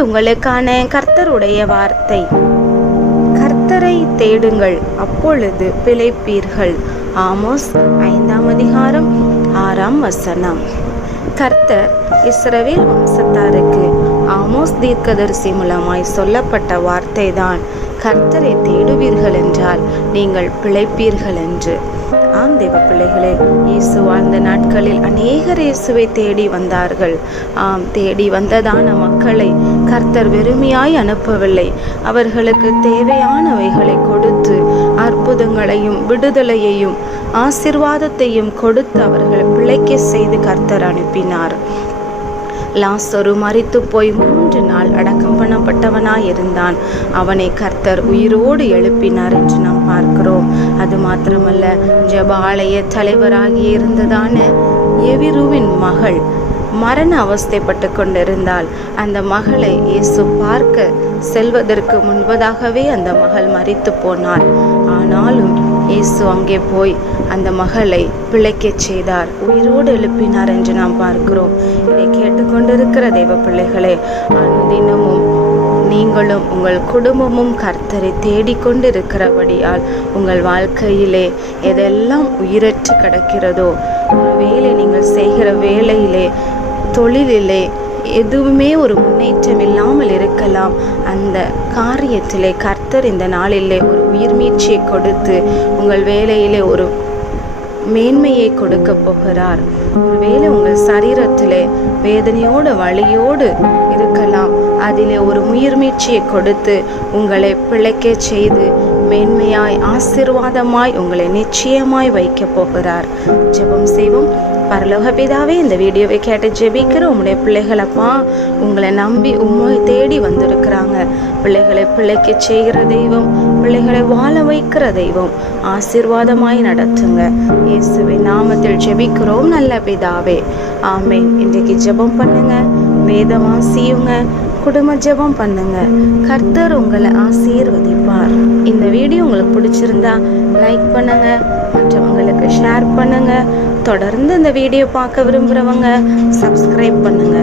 இன்று உங்களுக்கான கர்த்தருடைய வார்த்தை. கர்த்தரை தேடுங்கள், அப்பொழுது பிழைப்பீர்கள். ஆமோஸ் 5ஆம் அதிகாரம் 6ஆம் வசனம். கர்த்தர் இஸ்ரவேல் வம்சத்தாருக்கு ஆமோஸ் தீர்க்கதரிசி மூலமாய் சொல்லப்பட்ட வார்த்தை தான், கர்த்தரை தேடுவீர்கள் என்றால் நீங்கள் பிழைப்பீர்கள் என்று. ஆம் தேவ பிள்ளைகளே, இயேசு வாழ்ந்த நாட்களில் அநேகர் இயேசுவை தேடி வந்தார்கள். ஆம், தேடி வந்ததான மக்களை கர்த்தர் வெறுமையாய் அனுப்பவில்லை. அவர்களுக்கு தேவையானவைகளை கொடுத்து அற்புதங்களையும் விடுதலையையும் ஆசீர்வாதத்தையும் கொடுத்து அவர்கள் பிழைக்க செய்து கர்த்தர் அனுப்பினார். லாசரு மரித்து போய் 3 நாள் அடக்கம் பண்ணப்பட்டவனாய் இருந்தான். அவனை கர்த்தர் உயிரோடு எழுப்பினார் என்று நாம் பார்க்கிறோம். அது மாத்திரமல்ல, ஜெப ஆலய தலைவராகி இருந்ததான எவிருவின் மகள் மரண அவஸ்தைப்பட்டு கொண்டிருந்தாள். அந்த மகளை இயேசு பார்க்க செல்வதற்கு முன்பதாகவே அந்த மகள் மரித்து போனாள். ஆனாலும் இயேசு அங்கே போய் அந்த மகளை பிழைக்கச் செய்தார், உயிரோடு எழுப்பினார் என்று நாம் பார்க்கிறோம். இதை கேட்டுக்கொண்டிருக்கிற தெய்வ பிள்ளைகளே, அனுதினமும் நீங்களும் உங்கள் குடும்பமும் கர்த்தரை தேடிக்கொண்டிருக்கிறபடியால் உங்கள் வாழ்க்கையிலே எதெல்லாம் உயிரற்று கிடக்கிறதோ, ஒருவேளை நீங்கள் செய்கிற வேலையிலே, தொழிலிலே எதுவுமே ஒரு முன்னேற்றம் இல்லாமல் இருக்கலாம். அந்த காரியத்திலே கர்த்தர் இந்த நாளிலே ஒரு உயிர் மீட்சியை கொடுத்து உங்கள் வேலையிலே ஒரு மேன்மையை கொடுக்க போகிறார். ஒருவேளை உங்கள் சரீரத்திலே வேதனையோடு வலியோடு இருக்கலாம். அதிலே ஒரு உயிர் மீட்சியை கொடுத்து உங்களை பிழைக்க செய்து மேன்மையாய் ஆசீர்வாதமாய் உங்களை நிச்சயமாய் வைக்க போகிறார். ஜெபம் செய்வோம். பரலோக பிதாவே, இந்த வீடியோவை கேட்டு ஜெபிக்கிற உங்களுடைய பிள்ளைகளப்பா, உங்களை நம்பி உண்மை தேடி வந்திருக்கிறாங்க. பிள்ளைகளை பிழைக்க செய்கிற தெய்வம், பிள்ளைகளை வாழ வைக்கிற தெய்வம், ஆசீர்வாதமாய் நடத்துங்க. இயேசுவின் நாமத்தில் ஜெபிக்கிறோம் நல்ல பிதாவே, ஆமேன். இன்றைக்கு ஜெபம் பண்ணுங்க, வேதம் வாசியுங்க, குடும்ப ஜெபம் பண்ணுங்க. கர்த்தர் உங்களை ஆசீர்வதிப்பார். இந்த வீடியோ உங்களுக்கு பிடிச்சிருந்தா லைக் பண்ணுங்க, மற்றவங்களுக்கு ஷேர் பண்ணுங்க. தொடர்ந்து இந்த வீடியோ பார்க்க விரும்புகிறவங்க சப்ஸ்கிரைப் பண்ணுங்க.